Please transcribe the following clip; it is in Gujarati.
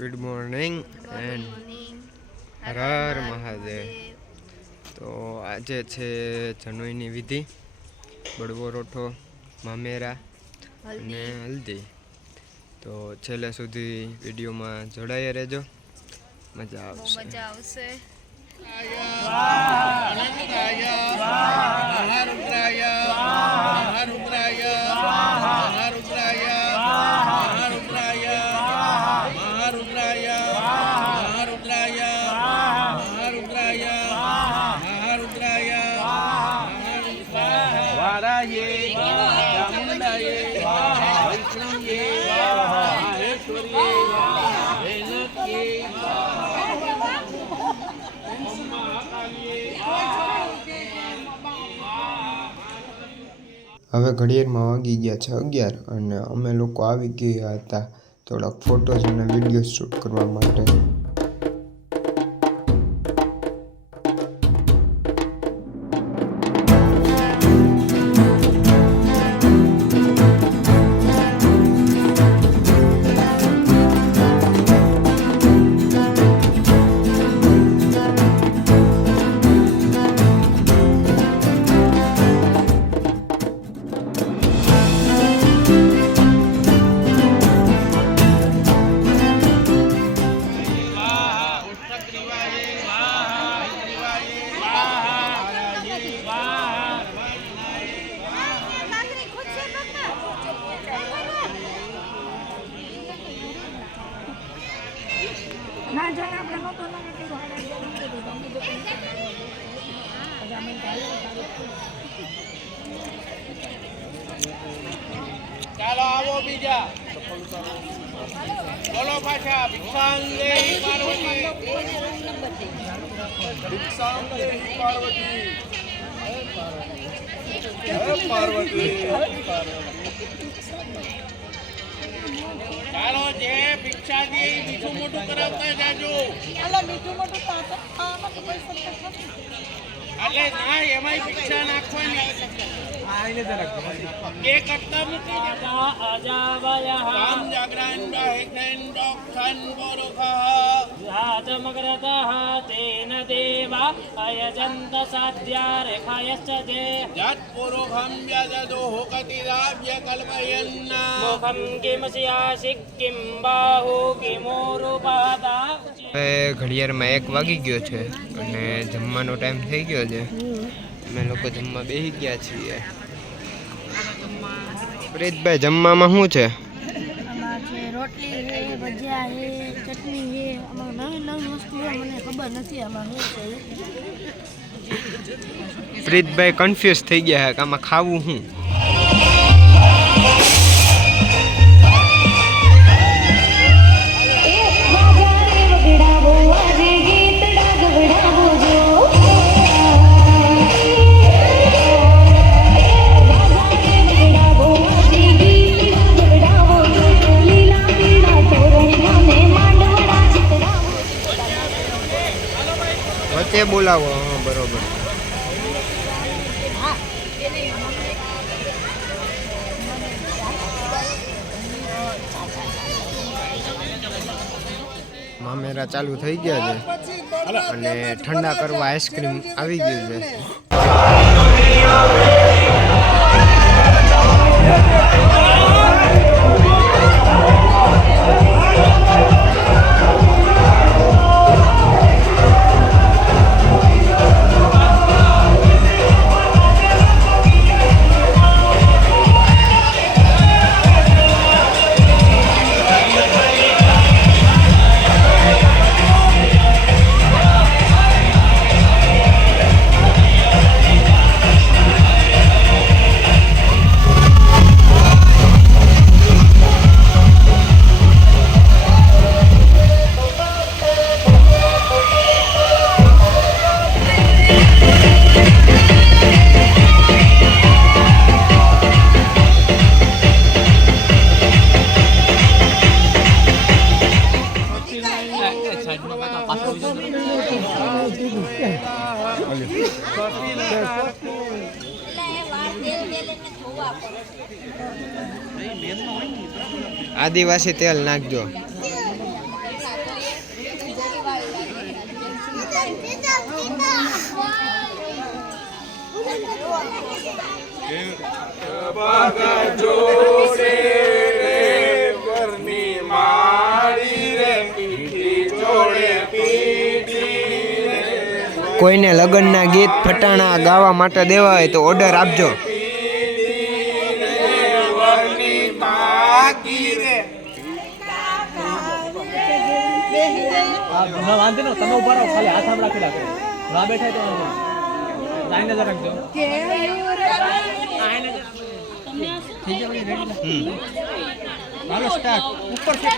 Good morning and Har Har Mahadev. તો આજે છે જનોઈની વિધિ, બળવો રોઠો, મામેરા અને હલ્દી. તો છેલ્લે સુધી વિડીયોમાં જોડાયા રહેજો, મજા આવશે. હવે ઘડિયાળમાં વાગી ગયા છે 11 અને અમે લોકો આવી ગયા હતા થોડાક ફોટોઝ અને વિડીયો શૂટ કરવા માટે. ચાલો આવો બીજા બોલો પાછા ભિક્ષાંગ દેહી પાર્વતી, ભિક્ષાંગ દેહી પાર્વતી, હે પાર્વતી. ચાલો જે ભિક્ષા દે મીઠું મોટું કરાવતા જાજો. અલા મીઠું મોટું પાછો આમાં તો પૈસા નથી. એટલે ના એમાંય ભિક્ષા નાખવાની એ કરતા મૂકી રામ જાગરણ ડાયન ડોક્શન બોરખા રાતમગ્રતઃ તેન દેવા અયજંત સાધ્યા રેખાયશ્ચ તે જત પુરુષમ યદદોહ કતિરાવ્ય કલ્પયન્ના મુખમ કિમસ્યાસિક કિમ બાહુ કિમોરૂપહતા. હવે ઘડિયાળમાં 1 વાગી ગયો છે અને જમવાનો ટાઈમ થઈ ગયો છે. અમે લોકો જમવા બેસી ગયા છીએ. પ્રીતભાઈ જમવામાં શું છે? આમાં છે રોટલી છે, ભજીયા છે, ચટણી છે. આમાં નવી નવી વસ્તુ છે, મને ખબર નથી આમાં શું છે. પ્રીતભાઈ કન્ફ્યુઝ થઈ ગયા છે કે આમાં ખાવું શું. વચ્ચે બોલાવો. હા બરોબર. મામેરા ચાલુ થઈ ગયા છે અને ઠંડા કરવા આઈસ્ક્રીમ આવી ગયું છે. આદિવાસી તેલ નાખજો. કોઈને લગ્નના ગીત ફટાણા ગાવા માટે દેવા હોય તો ઓર્ડર આપજો. વાંધો નો તમે ઉભા રહો, ખાલી હાથ આમ રાખી રાખો. ના બેઠા તો લાઈન નજર રાખજો. હાલો સ્ટાર્ટ ઉપર છે.